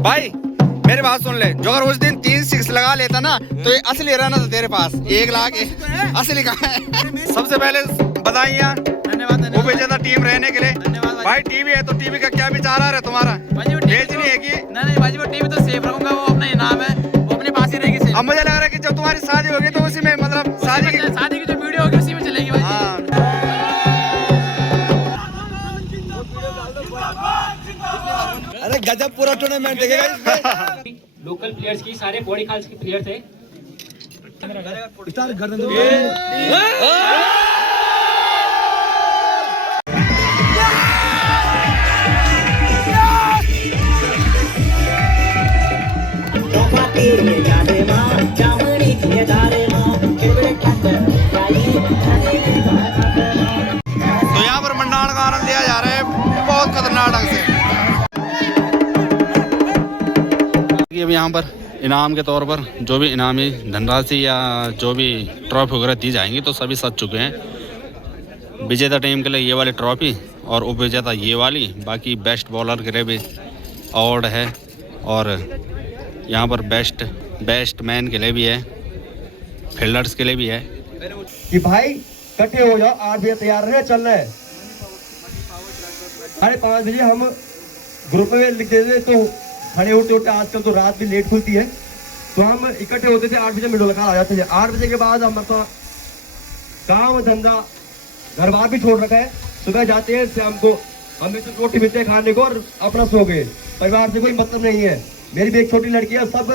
भाई मेरी बात सुन ले, जो अगर उस दिन 3 6 लगा लेता ना तो ये असली रन था तेरे पास 1 लाख असली का है। सबसे पहले बधाइयाँ, धन्यवाद वो बेचा था टीम रहने के लिए। धन्यवाद भाई टीवी है तो टीवी का क्या विचार है तुम्हारा? बेचनी है कि नहीं भाई, वो टीवी तो सेफ रखूंगा, वो अपना इनाम है, वो अपने पास ही रहेगी सेफ। अब मुझे लग रहा है कि जब तुम्हारी शादी होगी तो उसी में मतलब शादी की जो वीडियो होगी उसी में चलेगी भाई। हाँ। अरे गजब पूरा टूर्नामेंट देखेगा इसमें। लोकल प्लेयर्स की सारे बॉडी खाल्स के प्लेयर थे। स्टार गर्दन तो यहाँ पर मंडाण का आनंद लिया जा रहा है बहुत खतरनाक ढंग से। अब यहाँ पर इनाम के तौर पर जो भी इनामी धनराशि या जो भी ट्रॉफी वगैरह दी जाएंगी तो सभी सज चुके हैं। विजेता टीम के लिए ये वाली ट्रॉफी और उपविजेता ये वाली, बाकी बेस्ट बॉलर के लिए भी अवार्ड है और यहाँ पर बेस्ट मैन के लिए भी है, फील्डर्स के लिए भी है। कि भाई इकट्ठे हो जाओ, 8 बजे तैयार रहना, चलना है। 5:30 बजे हम ग्रुप में लिख देते तो खड़े होते होते, आजकल तो रात भी लेट खुलती है, तो हम इकट्ठे होते थे 8 बजे मिडो लगा आ जाते थे। 8 बजे के बाद हम अपना काम धंधा घर बार भी छोड़ रखा है, सुबह जाते हैं शाम को, हमें तो रोटी मिलते हैं खाने को और अपना सो गए। परिवार से कोई मतलब नहीं है। मेरी भी एक छोटी लड़की है, सब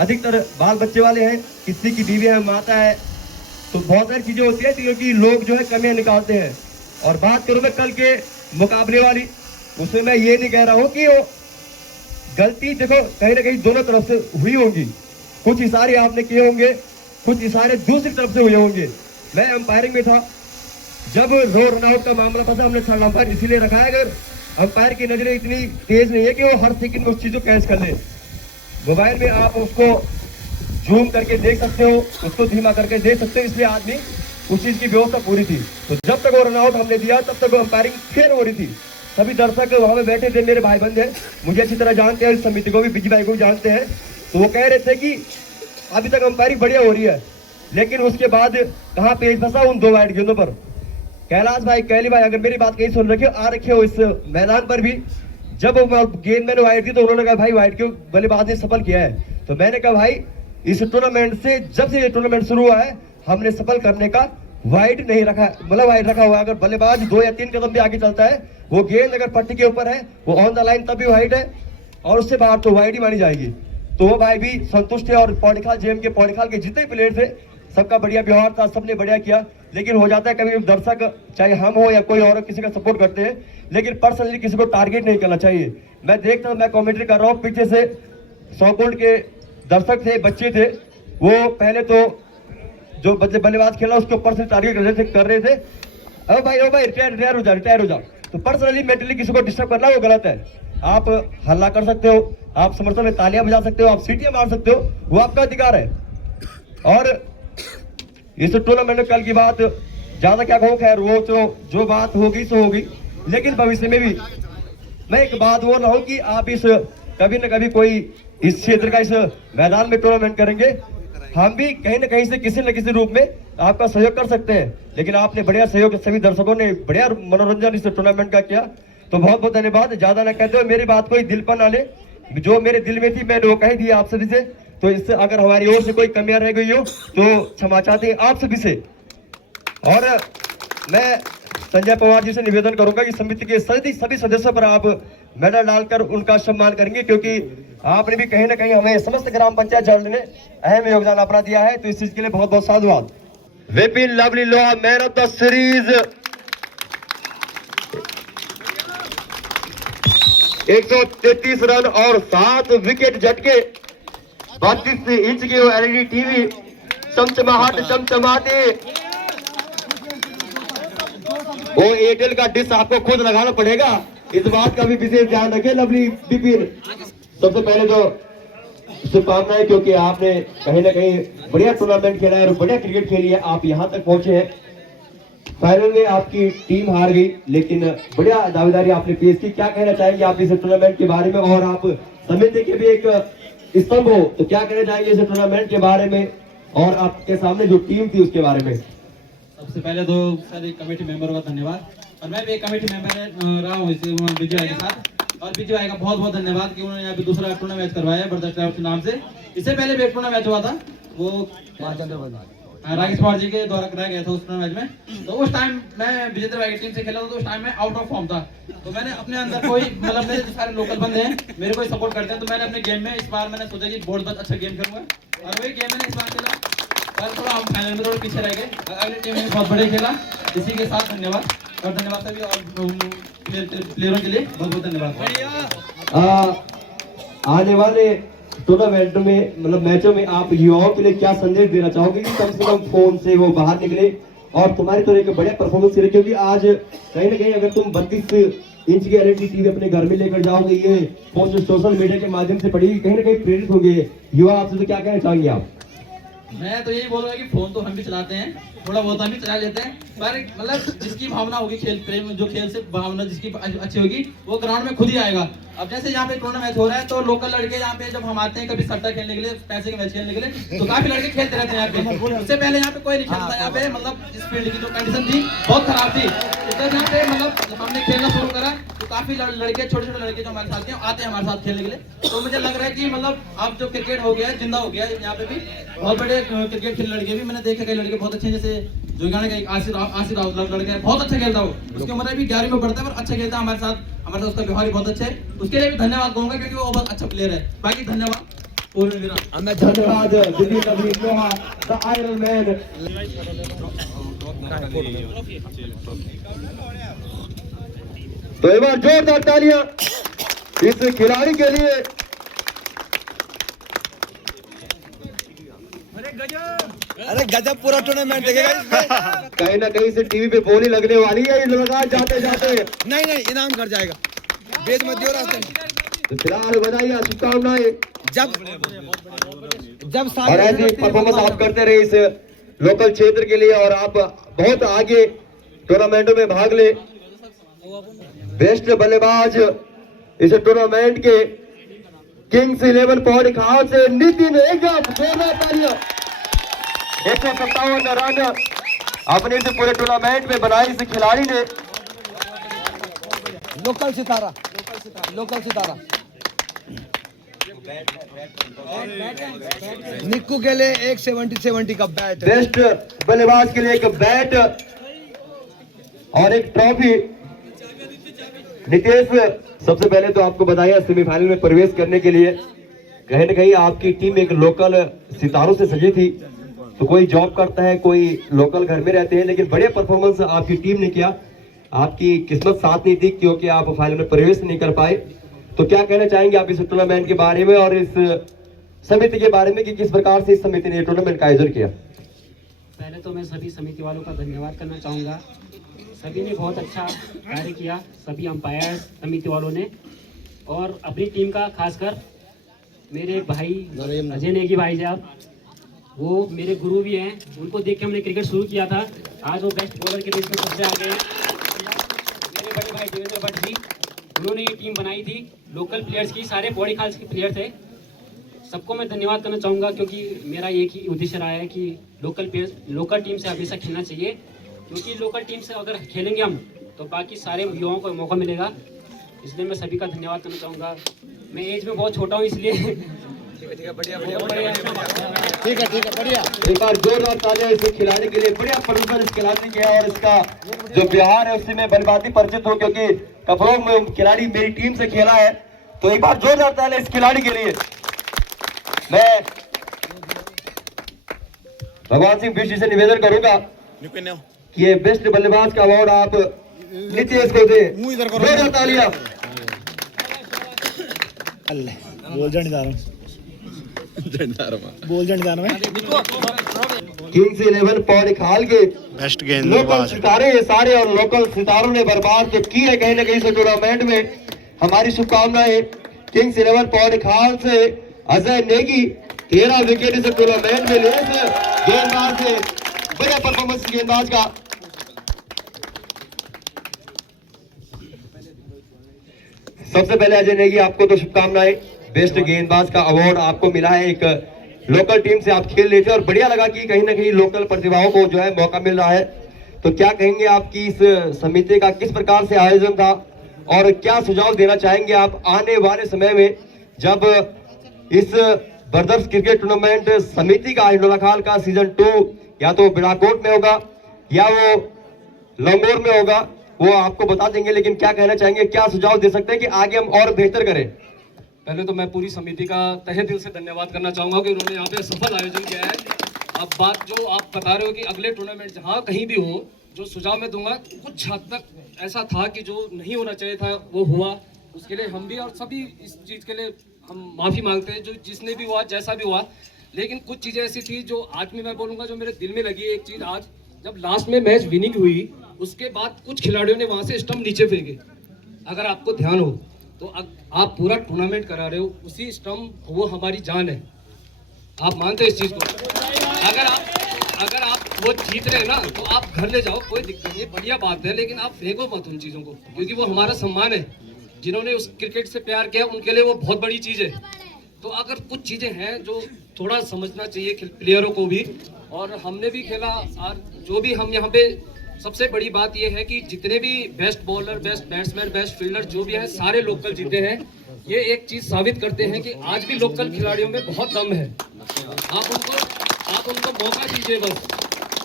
अधिकतर बाल बच्चे वाले हैं, किसी की बीवी है, माता है, तो बहुत सारी चीजें होती है क्योंकि लोग जो है कमियां निकालते हैं। और बात करूं मैं कल के मुकाबले वाली, उसमें मैं ये नहीं कह रहा हूं कि वो गलती देखो कहीं ना कहीं दोनों तरफ से हुई होंगी, कुछ इशारे आपने किए होंगे, कुछ इशारे दूसरी तरफ से हुए होंगे। मैं अंपायरिंग में था जब रन आउट का मामला फंसा, हमने थर्ड अंपायर इसीलिए रखा है, अगर अंपायर की नजरें इतनी तेज नहीं है कि वो हर सेकंड में उस चीज को कैच कर ले। मोबाइल में आप उसको जूम करके देख सकते हो, उसको धीमा करके देख सकते हो, इसलिए आदमी उस चीज की व्यवस्था पूरी थी। तो जब तक वो रन आउट हमने दिया तब तक अंपायरिंग फेर हो रही थी। सभी दर्शक वहां में बैठे थे, मेरे भाई बंद है, मुझे अच्छी तरह जानते हैं, इस समिति को भी, बिजी भाई को भी जानते हैं, तो वो कह रहे थे कि अभी तक अंपायरिंग बढ़िया हो रही है, लेकिन उसके बाद कहाँ पेज फंसा उन 2 वाइड गेंदों पर। कैलाश भाई, कैली भाई, अगर मेरी बात कहीं सुन रखे हो, आ रखे हो इस मैदान पर भी, जब गेंद मैंने वाइड दी तो उन्होंने कहा भाई वाइड क्यों, बल्लेबाज ने सफल किया है। तो मैंने कहा भाई इस टूर्नामेंट से, जब से ये टूर्नामेंट शुरू हुआ है, हमने सफल करने का वाइड नहीं रखा, मतलब वाइड रखा हुआ है। अगर बल्लेबाज 2 या 3 कदम भी आगे चलता है, वो गेंद अगर पट्टी के ऊपर है, वो ऑन द लाइन तब भी वाइड है, और उससे बाहर तो वाइड ही मानी जाएगी। तो वो भाई भी संतुष्ट है, और पौड़ीखाल जेएम के पौड़ीखाल के जितने प्लेयर थे सबका बढ़िया व्यवहार था, सबने बढ़िया किया। लेकिन हो जाता है कभी दर्शक, चाहे हम हो या कोई और, किसी का सपोर्ट करते हैं, लेकिन पर्सनली किसी को टारगेट नहीं करना चाहिए। मैं देखता हूँ, मैं कमेंट्री कर रहा हूँ, पीछे से 100 कोट के दर्शक थे, बच्चे थे, वो पहले तो जो बल्लेबाज खेला उसको पर्सनली टारगेट कर रहे थे। अब भाई रिटायर हो जाओ। तो पर्सनली मेंटली किसी को डिस्टर्ब करना वो गलत है। आप हल्ला कर सकते हो, आप समर्थन में तालियां बजा सकते हो, आप सीटियां मार सकते हो, वो आपका अधिकार है। और इस टूर्नामेंट में कल की बात ज्यादा क्या कहूँ, खैर वो तो जो बात होगी सो होगी, लेकिन भविष्य में भी मैं एक बात बोल रहा हूँ कि आप इस कभी न कभी कोई इस क्षेत्र का इस मैदान में टूर्नामेंट करेंगे, हम भी कहीं न कहीं से किसी न किसी रूप में आपका सहयोग कर सकते हैं। लेकिन आपने बढ़िया सहयोग, सभी दर्शकों ने बढ़िया मनोरंजन इस टूर्नामेंट का किया, तो बहुत बहुत धन्यवाद। ज्यादा न कहते हुए मेरी बात कोई दिल पर ना ले, जो मेरे दिल में थी मैंने वो कह दी आप सभी से। तो इससे अगर हमारी ओर से कोई कमियां रह गई हो तो क्षमा चाहते हैं आप सभी से। और मैं संजय पवार जी से निवेदन करूंगा कि समिति के सभी सदस्यों पर आप मेडल डालकर उनका सम्मान करेंगे, क्योंकि आपने भी कहीं ना कहीं हमें समस्त ग्राम पंचायत जल्द ने अहम योगदान अपना दिया है, तो इस चीज के लिए बहुत बहुत साधुवाद। विपिन लवली लोहा man of the series, 133 run और 7 विकेट झटके, 32 इंच की एलईडी टीवी चमचमाहट चमचमाते। वो एयरटेल का डिश आपको खुद लगाना पड़ेगा, इस बात का भी विशेष ध्यान रखें। लवली विपिन, सबसे पहले तो शुभकामनाएं, क्योंकि आपने कहीं ना कहीं बढ़िया टूर्नामेंट खेला है और बढ़िया क्रिकेट खेली है, आप यहाँ तक पहुंचे हैं। फाइनल में आपकी टीम हार गई, लेकिन बढ़िया दावेदारी आपने पेश की। क्या कहना चाहेंगे आप इस टूर्नामेंट के बारे में, और आप समिति के भी एक स्तंभ हो, तो क्या कहना चाहेंगे इस टूर्नामेंट के बारे में और आपके सामने जो टीम थी उसके बारे में? सबसे पहले तो सारे कमेटी मेंबरों का धन्यवाद, और मैं भी एक कमेटी मेंबर रहा हूँ इसे विजय भाई के साथ, और विजय भाई का बहुत बहुत धन्यवाद कि उन्होंने यहाँ पे दूसरा टूर्नामेंट मैच करवाया है बरदस्त ट्रैवल्स के नाम से। इससे पहले भी एक टूर्नामेंट मैच हुआ था, वो राकेश पवार जी के द्वारा कराया गया था उस टूर्नामेंट में। तो उस टाइम मैं विजेंद्र भाई की टीम से खेला था, तो उस टाइम में आउट ऑफ फॉर्म था। तो मैंने अपने अंदर कोई मतलब मेरे सारे लोकल बंदे हैं, मेरे को सपोर्ट करते हैं, तो मैंने अपने गेम में इस बार मैंने सोचा कि बहुत अच्छा गेम करूंगा, और वही गेम मैंने इस बार खेला। पर थोड़ा हम फाइनल में थोड़े पीछे रह गए, अगली टीम ने बहुत बढ़िया खेला। इसी के साथ धन्यवाद, और धन्यवाद सभी और प्लेयरों के लिए बहुत बहुत धन्यवाद। आने वाले टूर्नामेंट में मतलब मैचों में आप युवाओं के लिए क्या संदेश देना चाहोगे कि कम से कम फोन से वो बाहर निकले और तुम्हारी तो एक बढ़िया परफॉर्मेंस करे? क्योंकि आज कहीं ना कहीं अगर तुम 32 इंच की एलईडी टीवी अपने घर में लेकर जाओगे, ये पोस्ट सोशल मीडिया के माध्यम से पढ़ेगी, कहीं ना कहीं प्रेरित होंगे युवा आपसे, तो क्या कहना चाहेंगे आप? मैं तो यही बोलूंगा कि फोन तो हम भी चलाते हैं, थोड़ा बहुत हम भी चला लेते हैं, पर मतलब जिसकी भावना होगी खेल प्रेम, जो खेल से भावना जिसकी अच्छी होगी वो ग्राउंड में खुद ही आएगा। अब जैसे यहाँ पे टूर्नामेंट हो रहा है, तो लोकल लड़के यहाँ पे जब हम आते हैं कभी सट्टा खेलने के लिए, पैसे के मैच खेलने के लिए, तो काफी लड़के खेलते रहते हैं यहाँ पे। उससे पहले यहाँ पे कोई नहीं खेलता, यहाँ पे मतलब इस फील्ड की जो कंडीशन थी बहुत खराब थी, तो जब यहाँ पे मतलब हमने खेलना शुरू करा तो काफी लड़के, छोटे छोटे लड़के जो हमारे साथ आते हैं हमारे साथ खेलने के लिए। तो मुझे लग रहा है कि मतलब अब जो क्रिकेट हो गया है, जिंदा हो गया है, यहाँ पे भी बहुत बड़े क्रिकेट खेलने लड़के भी मैंने देखे, कई लड़के बहुत अच्छे, जैसे जोगाना का एक आसिफ राउत लड़का है, बहुत अच्छा खेलता है, उसकी उम्र भी 11वीं में पढ़ता है, पर अच्छा खेलता है हमारे साथ उसका व्यवहार भी बहुत अच्छा है। उसके लिए भी धन्यवाद कहूंगा क्योंकि वो बहुत अच्छा प्लेयर है। बाकी धन्यवाद धन्यवाद दिलीप नवीन लोहा, द आयरन मैन। तो एक बार जोरदार तालियां इस खिलाड़ी के लिए। अरे गजब पूरा टूर्नामेंट देखेगा इसमें। कहीं ना कहीं से टीवी पे बोली लगने वाली है, ये लगातार जाते जाते नहीं इनाम कर जाएगा, बेच मत दियो रास्ते में। तो फिलहाल बधाई, शुभकामनाएं। जब और ऐसी परफॉर्मेंस आप करते रहे इस लोकल क्षेत्र के लिए, और आप बहुत आगे टूर्नामेंटों में भाग ले। बेस्ट बल्लेबाज इस टूर्नामेंट के किंग्स 11 पौड़ी खाल से नितिन एगम, 157 रन अपने इस पूरे टूर्नामेंट में बनाए इस खिलाड़ी ने। लोकल सितारा निक्कू के लिए एक 70 का बैट। बेस्ट बल्लेबाज के लिए एक बैट और एक ट्रॉफी। नितेश, सबसे पहले तो आपको बधाई सेमीफाइनल में प्रवेश करने के लिए। कहीं ना कहीं आपकी टीम एक लोकल सितारों से सजी थी, तो कोई जॉब करता है, कोई लोकल घर में रहते हैं, लेकिन बढ़िया परफॉर्मेंस आपकी टीम ने किया। आपकी किस्मत साथ नहीं थी क्योंकि आप फाइनल में प्रवेश नहीं कर पाए। तो क्या कहना चाहेंगे आप इस टूर्नामेंट के बारे में और इस समिति के बारे में कि किस प्रकार से इस समिति ने टूर्नामेंट का आयोजन किया? पहले तो मैं सभी समिति वालों का धन्यवाद करना चाहूँगा। सभी ने बहुत अच्छा कार्य किया, सभी अंपायर्स समिति वालों ने, और अपनी टीम का खासकर मेरे भाई अजय नेगी भाई साहब, वो मेरे गुरु भी हैं, उनको देख के हमने क्रिकेट शुरू किया था। आज वो बेस्ट बॉलर के लिस्ट में सबसे आगे हैं। मेरे बड़े भाई देवेंद्र भट्ट जी, उन्होंने ये टीम बनाई थी, लोकल प्लेयर्स की, सारे पौड़ी खाल के प्लेयर थे। सबको मैं धन्यवाद करना चाहूँगा क्योंकि मेरा एक ही उद्देश्य रहा है कि लोकल टीम से हमेशा खेलना चाहिए, क्योंकि लोकल टीम से अगर खेलेंगे हम तो बाकी सारे युवाओं को मौका मिलेगा। इसलिए मैं सभी का धन्यवाद करना चाहूँगा। मैं एज में बहुत छोटा हूँ इसलिए ठीक है बढ़िया। एक बार जोरदार तालियां इस खिलाड़ी के लिए। बढ़िया प्रदर्शन इस खिलाड़ी ने किया, और इसका जो बिहार है उससे मैं बलबाती परिचित हूँ क्योंकि कपड़ों में खिलाड़ी मेरी टीम से खेला है। तो एक बार जोरदार तालियां इस खिलाड़ी के लिए। मैं भगवान सिंह बिष्ट से निवेदन करूंगा कि ये बेस्ट बल्लेबाज का अवार्ड आप नीतीश को दे। जोरदार तालियां। बोल जाने मैं किंग्स 11 पौड़ी खाल के बेस्ट लोकल सितारे ये सारे, और लोकल सितारों ने बर्बाद जो की है कहीं ना कहीं से टूर्नामेंट में। हमारी शुभकामनाएं किंग्स 11 पौड़ी खाल से अजय नेगी 13 विकेट इस टूर्नामेंट में ले। गेंदबाज से बढ़िया परफॉर्मेंस गेंदबाज का। सबसे पहले अजय नेगी आपको तो शुभकामनाएं। बेस्ट गेंदबाज का अवार्ड आपको मिला है। एक लोकल टीम से आप खेल रहे थे और बढ़िया लगा कि कहीं ना कहीं लोकल प्रतिभाओं को जो है मौका मिल रहा है। तो क्या कहेंगे आपकी इस समिति का किस प्रकार से आयोजन था और क्या सुझाव देना चाहेंगे आप आने वाले समय में जब इस ब्रदर्स क्रिकेट टूर्नामेंट समिति का हिंडोलाखाल का सीजन 2 या तो बिलाकोट में होगा या वो लंगोर में होगा, वो आपको बता देंगे। लेकिन क्या कहना चाहेंगे, क्या सुझाव दे सकते हैं कि आगे हम और बेहतर करें? पहले तो मैं पूरी समिति का तहे दिल से धन्यवाद करना चाहूंगा कि उन्होंने यहाँ पे सफल आयोजन किया है। अब बात जो आप बता रहे हो कि अगले टूर्नामेंट जहाँ कहीं भी हो, जो सुझाव मैं दूंगा, कुछ हद तक ऐसा था कि जो नहीं होना चाहिए था वो हुआ, उसके लिए हम भी और सभी इस चीज़ के लिए हम माफ़ी मांगते हैं, जो जिसने भी हुआ जैसा भी हुआ। लेकिन कुछ चीज़ें ऐसी थी जो आज भी मैं बोलूँगा जो मेरे दिल में लगी। एक चीज़, आज जब लास्ट में मैच विनिंग हुई उसके बाद कुछ खिलाड़ियों ने वहाँ से स्टंप नीचे फेंके। अगर आपको ध्यान हो तो आप पूरा टूर्नामेंट करा रहे हो, उसी स्टंप, वो हमारी जान है। आप मानते हैं इस चीज़ को? अगर आप वो जीत रहे हैं ना तो आप घर ले जाओ, कोई दिक्कत नहीं, बढ़िया बात है, लेकिन आप फेंको मत उन चीज़ों को, क्योंकि वो हमारा सम्मान है। जिन्होंने उस क्रिकेट से प्यार किया उनके लिए वो बहुत बड़ी चीज़ है। तो अगर कुछ चीज़ें हैं जो थोड़ा समझना चाहिए प्लेयरों को भी, और हमने भी खेला, और जो भी हम यहाँ पे, सबसे बड़ी बात यह है कि जितने भी best bowler, best batsman, best fielder जो भी हैं, सारे लोकल जीते हैं। ये एक चीज़ साबित करते हैं कि आज भी लोकल खिलाड़ियों में बहुत दम है। आप उनको मौका दीजिए, बस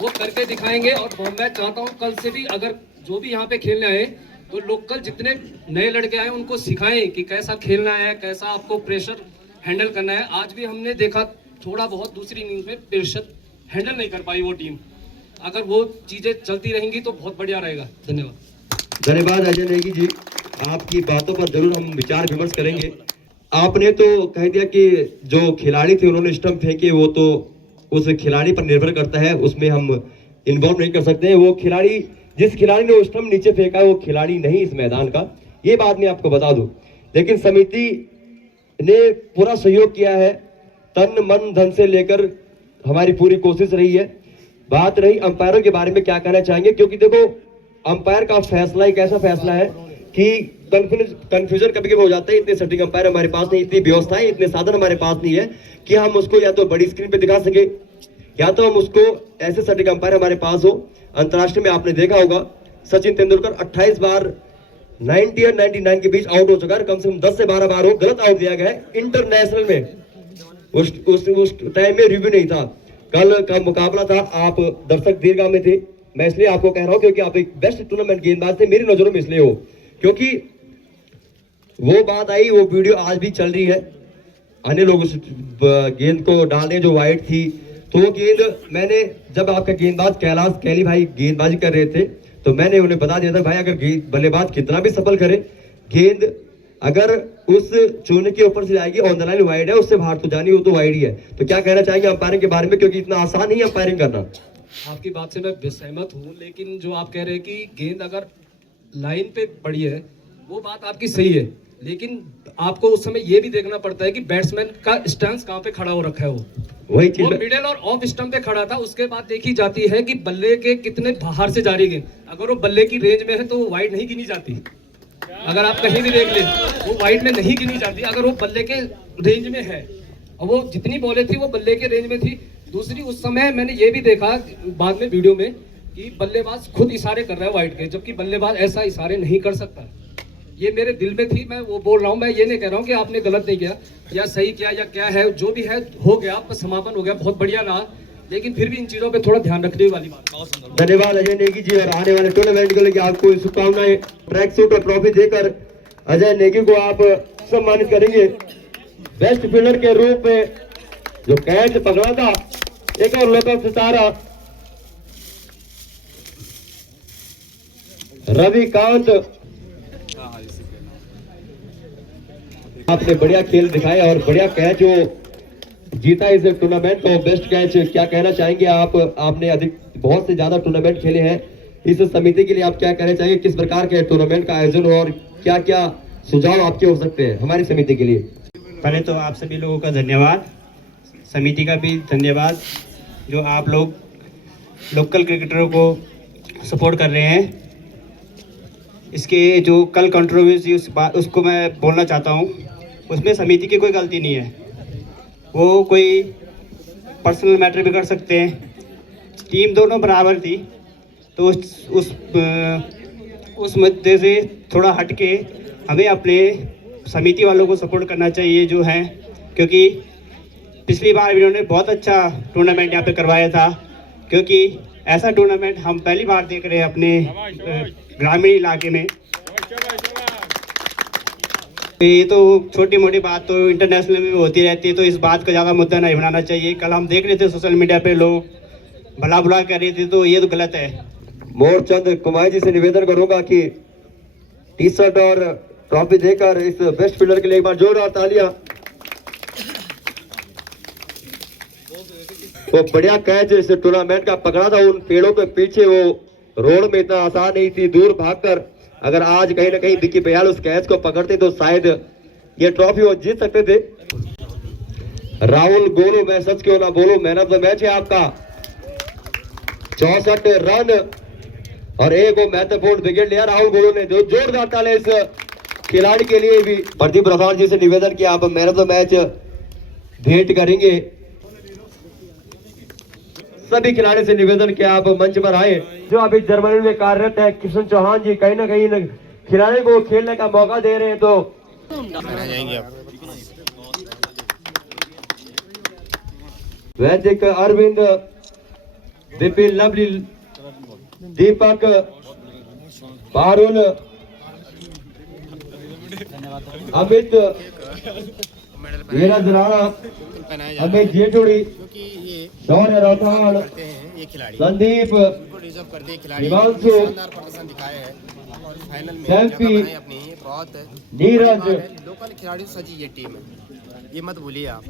वो करके दिखाएंगे। और मैं चाहता हूँ कल से भी अगर जो भी यहाँ पे खेलने आए तो लोकल जितने नए लड़के आए उनको सिखाएं कि कैसा खेलना है, कैसा आपको प्रेशर हैंडल करना है। आज भी हमने देखा थोड़ा बहुत दूसरी इनिंग्स में प्रेशर हैंडल नहीं कर पाई वो टीम। अगर वो चीज़ें चलती रहेंगी तो बहुत बढ़िया रहेगा। धन्यवाद। धन्यवाद अजय नेगी जी, आपकी बातों पर जरूर हम विचार विमर्श करेंगे। आपने तो कह दिया कि जो खिलाड़ी थे उन्होंने स्टंप फेंके, वो तो उस खिलाड़ी पर निर्भर करता है, उसमें हम इन्वॉल्व नहीं कर सकते हैं। वो खिलाड़ी, जिस खिलाड़ी ने वो स्टंप नीचे फेंका है वो खिलाड़ी नहीं इस मैदान का, ये बात मैं आपको बता दूं। लेकिन समिति ने पूरा सहयोग किया है, तन मन धन से लेकर हमारी पूरी कोशिश रही है। बात रही अंपायरों के बारे में, क्या कहना चाहेंगे? क्योंकि देखो अंपायर का फैसला एक ऐसा फैसला है कि कंफ्यूजन कभी कभी हो जाता है। इतने सटीक अंपायर हमारे पास नहीं, इतनी व्यवस्थाएं, इतने साधन हमारे पास नहीं है कि हम उसको या तो बड़ी स्क्रीन पे दिखा सके या तो हम उसको ऐसे सटीक अंपायर हमारे पास हो। अंतर्राष्ट्रीय में आपने देखा होगा सचिन तेंदुलकर 28 बार 90 और 99 के बीच आउट हो चुका है, कम से कम 10 से 12 बार हो गलत आउट दिया गया है इंटरनेशनल में। उस टाइम में रिव्यू नहीं था। कल का मुकाबला था, आप दर्शक दीर्घा में थे, मैं इसलिए आपको कह रहा हूं क्योंकि आप एक बेस्ट टूर्नामेंट गेंदबाज थे मेरी नजरों में, इसलिए हो क्योंकि वो बात आई, वो वीडियो आज भी चल रही है। अन्य लोग उस गेंद को डालने जो वाइड थी, तो वो गेंद मैंने, जब आपका गेंदबाज कैलाश कैली भाई गेंदबाजी कर रहे थे तो मैंने उन्हें बता दिया था भाई अगर बल्लेबाज कितना भी सफल करे, गेंद अगर उस चूने के ऊपर से जाएगी ऑन द लाइन वाइड है, उससे बाहर तो जानी, वो तो वाइड ही है। तो क्या कहना चाहेंगे अंपायरिंग के बारे में, क्योंकि इतना आसान नहीं है अंपायरिंग करना? आपकी बात से मैं सहमत हूँ, लेकिन जो आप कह रहे हैं कि गेंद अगर लाइन पे पड़ी है, वो बात आपकी सही है, लेकिन आपको उस समय ये भी देखना पड़ता है कि बैट्समैन का स्टैंस कहाँ पे खड़ा हो रखा है। वही चीज, वो मिडिल और ऑफ स्टंप पे खड़ा था। उसके बाद देखी जाती है कि बल्ले के कितने बाहर से जा रही गेंद, अगर वो बल्ले की रेंज में है तो वो वाइड नहीं गिनी जाती। अगर आप कहीं भी देख ले वो वाइड में नहीं गिनी जाती अगर वो बल्ले के रेंज में है, और वो जितनी बॉलें थी वो बल्ले के रेंज में थी। दूसरी, उस समय मैंने ये भी देखा बाद में वीडियो में कि बल्लेबाज खुद इशारे कर रहा है वाइड के, जबकि बल्लेबाज ऐसा इशारे नहीं कर सकता। ये मेरे दिल में थी, मैं वो बोल रहा हूँ। मैं ये नहीं कह रहा हूँ कि आपने गलत नहीं किया या सही किया या क्या है, जो भी है हो गया, आपका समापन हो गया, बहुत बढ़िया रहा, लेकिन फिर भी इन चीजों पे थोड़ा ध्यान रखने वाली बात। धन्यवाद अजय नेगी जी, और आने वाले टूर्नामेंट के लिए आपको शुभकामनाएं। ट्रैक सूट और ट्रॉफी देकर अजय नेगी को आप सम्मानित करेंगे। बेस्ट फील्डर के रूप में जो कैच पकड़ा था, एक और लोकल सितारा रविकांत, आपने बढ़िया खेल दिखाया और बढ़िया कैच जो जीता इस टूर्नामेंट का बेस्ट कैच। क्या कहना चाहेंगे आप? आपने बहुत से ज्यादा टूर्नामेंट खेले हैं, इस समिति के लिए आप क्या कहना चाहेंगे? किस प्रकार के टूर्नामेंट का आयोजन हो और क्या क्या सुझाव आपके हो सकते हैं हमारी समिति के लिए? पहले तो आप सभी लोगों का धन्यवाद, समिति का भी धन्यवाद, जो आप लोग लोकल क्रिकेटरों को सपोर्ट कर रहे हैं। इसके जो कल कंट्रोवर्सी उसको मैं बोलना चाहता हूँ, उसमें समिति की कोई गलती नहीं है। वो कोई पर्सनल मैटर भी कर सकते हैं। टीम दोनों बराबर थी, तो उस मुद्दे से थोड़ा हटके हमें अपने समिति वालों को सपोर्ट करना चाहिए जो है, क्योंकि पिछली बार इन्होंने बहुत अच्छा टूर्नामेंट यहाँ पे करवाया था। क्योंकि ऐसा टूर्नामेंट हम पहली बार देख रहे हैं अपने ग्रामीण इलाके में। ये तो छोटी मोटी बात तो इंटरनेशनल में भी होती रहती है, तो इस बात का ज़्यादा मुद्दा नहीं बनाना चाहिए। कल हम देख रहे थे सोशल मीडिया पे लोग भला बुरा कर रहे थे, तो ये तो गलत है। मोरचंद कुमार जी से निवेदन करूंगा कि टी शर्ट और ट्रॉफी देकर इस बेस्ट फील्डर के लिए एक बार जोरदार तालियां। वो बढ़िया कैच इस टूर्नामेंट का पकड़ा था उन पेड़ों के पीछे, वो रोड में इतना आसान नहीं थी दूर भागकर। अगर आज कहीं ना कहीं विक्की बयाल उस कैच को पकड़ते तो शायद ये ट्रॉफी वो जीत सकते थे। राहुल गोलू, मैं सच क्यों ना बोलूं, मैन ऑफ द मैच है आपका। 64 रन और एक वो महत्वपूर्ण विकेट लिया राहुल गोलू ने। जो जोरदार ताले इस खिलाड़ी के लिए भी। प्रदीप राठौर जी से निवेदन किया आप मैन ऑफ द मैच भेंट करेंगे। सभी खिलाड़ी से निवेदन किया आप मंच पर आए। जो अभी जर्मनी में कार्यरत है किशन चौहान जी, कहीं ना कहीं खिलाड़ी को खेलने का मौका दे रहे हैं, तो वैदिक अरविंद, विपिन लवली, दीपक, पारुल, अमित, नीरज राणा, अमित जेठुड़ी, शौर्य राठौड़, संदीप, हिमांशु, सैम्पी, नीरज। लोकल खिलाड़ी सजी ये टीम है, ये मत भूलिए आप।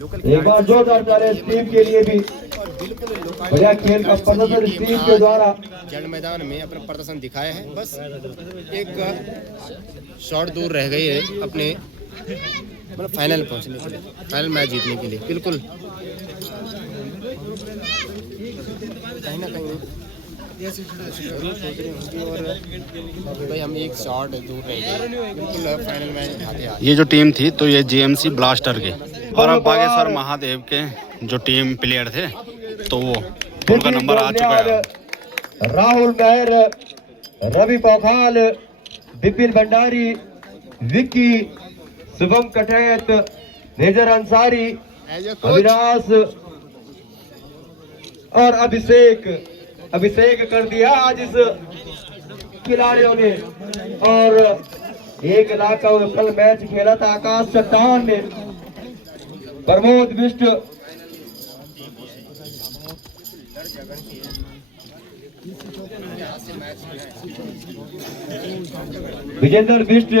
लोकल एक बार जोरदार ताली इस टीम के लिए भी। बिल्कुल बढ़िया खेल का प्रदर्शन इस टीम के द्वारा जल मैदान में अपना प्रदर्शन दिखाया है। बस एक शॉट दूर रह गई है अपने मतलब फाइनल पहुंचने के लिए, फाइनल मैच जीतने के लिए। बिल्कुल कहीं ना कहीं जरूर सोच रहे होंगे और भाई हम एक शॉट दूर रह गए, बिल्कुल फाइनल मैच हाथे आ। ये जो टीम थी तो ये जेएमसी ब्लास्टर के, और अब बागेश्वर महादेव के जो टीम प्लेयर थे तो वो उनका नंबर आ चुका है। राहुल मेहर, रवि पौखाल, विपिन भंडारी, विक्की, शुभम कटैत, नेजर अंसारी, अविनाश और अभिषेक कर दिया आज इस खिलाड़ियों ने। और 1 लाख का कल मैच खेला था आकाश चट्टान ने। प्रमोद बिष्ट, विजेंद्र बिष्ट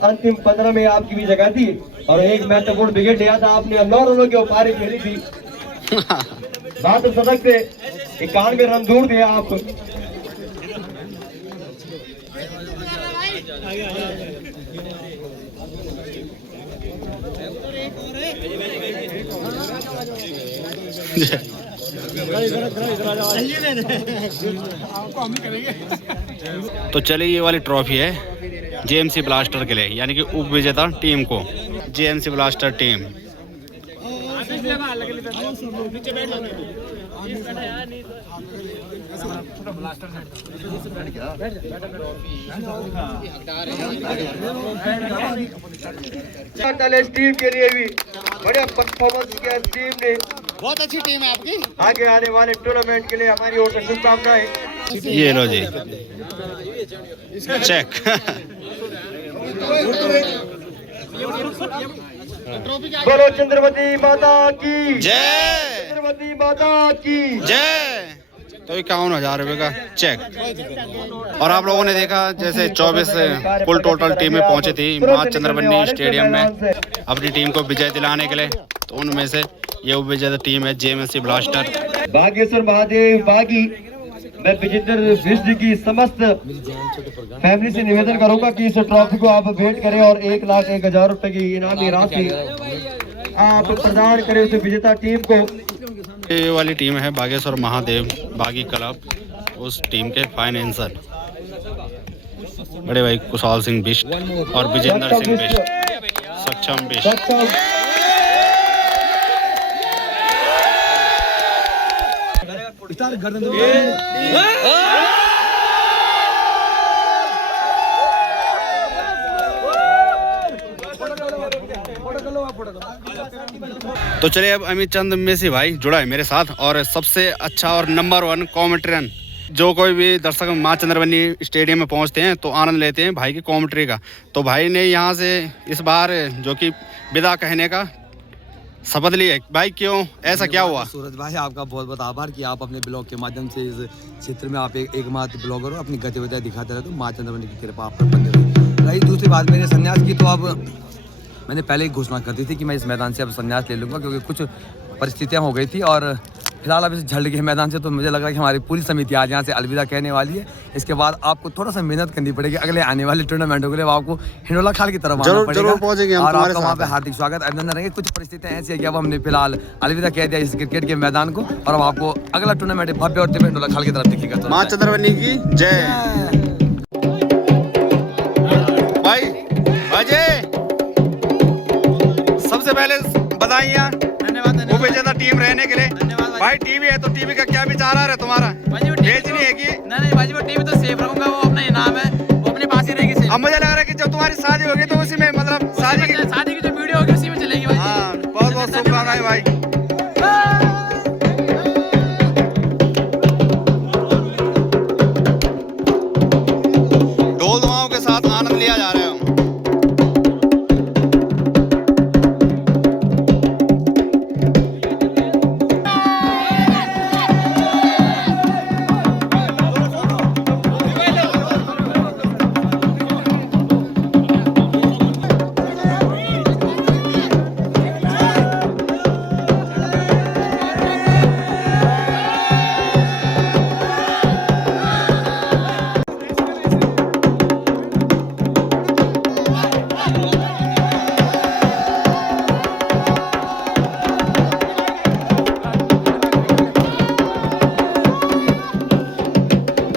अंतिम 15 में आपकी भी जगह थी और एक महत्वपूर्ण विकेट लिया था आपने। 9 रनों की पारी खेली थी। 7 शतक से 91 रन दूर दिया आप। तो चलिए ये वाली ट्रॉफी है जेएमसी ब्लास्टर के लिए, यानी कि उप विजेता टीम को। जेएमसी ब्लास्टर टीम टीम के लिए भी बढ़िया परफॉर्मेंस किया इस टीम ने। बहुत अच्छी टीम है आपकी। आगे आने वाले टूर्नामेंट के लिए हमारी ओर से शुभकामनाएं। ये लो जी चेक। बोलो चंद्रवती माता की जय, चंद्रवती माता की जय। तो 51,000 रुपये का चेक। और आप लोगों ने देखा जैसे 24 कुल टोटल टीमें पहुंची थी मां चंद्रबनी स्टेडियम में अपनी टीम को विजय दिलाने के लिए, तो उनमें से ये उप विजेता टीम है जेएमसी ब्लास्टर। बागेश्वर महादेव बागी। मैं विजेंद्र बिष्ट की समस्त फैमिली से निवेदन करूंगा कि इस ट्रॉफी को आप भेंट करें और 1,01,000 रुपए की इनामी राशि आप प्रदान करें उस विजेता टीम को। ये वाली टीम है बागेश्वर महादेव बागी क्लब, उस टीम के फाइनेंसर। बड़े भाई कुशाल सिंह बिष्ट और विजेंद्र सिंह बिष्ट, सक्षम बिष्ट। तो चलिए अब अमित चंद मेसी भाई जुड़ा है मेरे साथ, और सबसे अच्छा और नंबर 1 कॉमेंट्रियन, जो कोई भी दर्शक माँ चंद्रवनी स्टेडियम में पहुंचते हैं तो आनंद लेते हैं भाई की कॉमेंट्री का। तो भाई ने यहाँ से इस बार जो कि विदा कहने का शपथ ली है। भाई क्यों, ऐसा क्या हुआ? सूरज भाई आपका बहुत बहुत आभार कि आप अपने ब्लॉग के माध्यम से इस क्षेत्र में आप एकमात्र ब्लॉगर हो, अपनी गतिविधियाँ दिखाते रहते हो। माँ चंद्रवनी की कृपा आप पर बनी रही। रही दूसरी बात मेरे संन्यास की, तो अब मैंने पहले ही घोषणा कर दी थी कि मैं इस मैदान से अब संन्यास ले लूँगा, क्योंकि कुछ परिस्थितियाँ हो गई थी और फिलहाल अब इस झल्ड के मैदान से तो मुझे लग रहा है कि हमारी पूरी समिति आज यहाँ से अलविदा कहने वाली है। इसके बाद आपको थोड़ा सा मेहनत करनी पड़ेगी, अगले आने वाले टूर्नामेंटों के लिए आपको हिंडोला खाल की तरफ आना पड़ेगा। जरूर पहुंचेंगे हम, और तुम्हारे आपका वहाँ साथ पे हार्दिक स्वागत, अभिनंदन रहेंगे। कुछ परिस्थितियाँ ऐसी है कि अब हमने फिलहाल अलविदा कह दिया इस क्रिकेट के मैदान को, और अब आपको अगला टूर्नामेंट भव्य और दिव्य हिंडोला खाल की तरफ दिखेगा। माँ चंद्रवनी की जय। भाई अजय, सबसे पहले बधाइयाँ वो विजेता टीम रहने के लिए। भाई टीवी है तो टीवी का क्या विचार आ रहा है तुम्हारा? बेचनी है कि नहीं भाई, वो टीवी तो सेफ रखूंगा, वो अपना इनाम है, वो अपने पास ही रहेगी सेफ। अब मुझे लग रहा है कि जब तुम्हारी शादी होगी तो उसी में, मतलब शादी की जो वीडियो होगी उसी में चलेगी भाई। हाँ, बहुत बहुत शुभकामनाएं भाई। ढोल धुआओं के साथ आनंद लिया जा रहा है।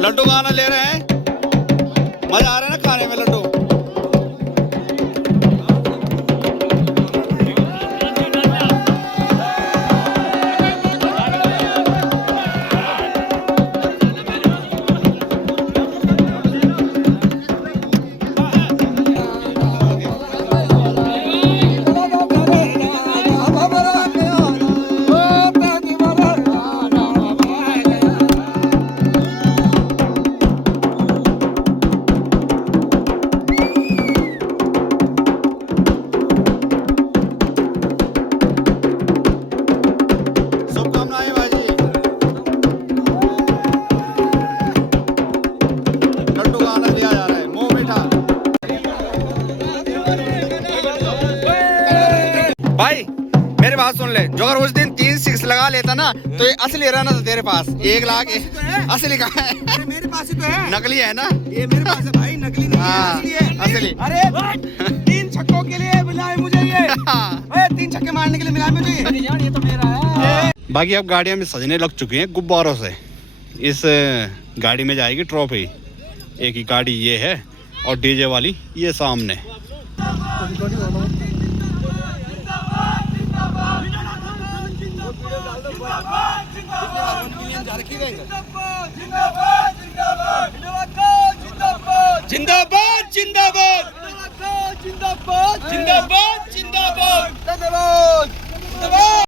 लड्डू का आनंद ले रहे हैं, मजा आ रहा है ना खाने में लड्डू। भाई मेरी बात सुन ले, जो अगर उस दिन 3 6 लगा लेता ना तो ये असली रहना था तेरे पास। 1 लाख असली कहाँ है? अरे मेरे पास ही तो है, नकली है ना? ये मेरे पास है भाई, नकली नहीं है, असली है। असली। अरे 3 छक्कों के लिए मिला मुझे ये, 3 छक्के मारने के लिए मिला मुझे ये तो मेरा है। बाकी अब गाड़ियाँ में सजने लग चुकी हैं गुब्बारों से। इस गाड़ी में जाएगी ट्रॉफी। एक ही गाड़ी ये है और डीजे वाली ये सामने। जिंदाबाद जिंदाबाद जिंदाबाद जिंदाबाद जिंदाबाद।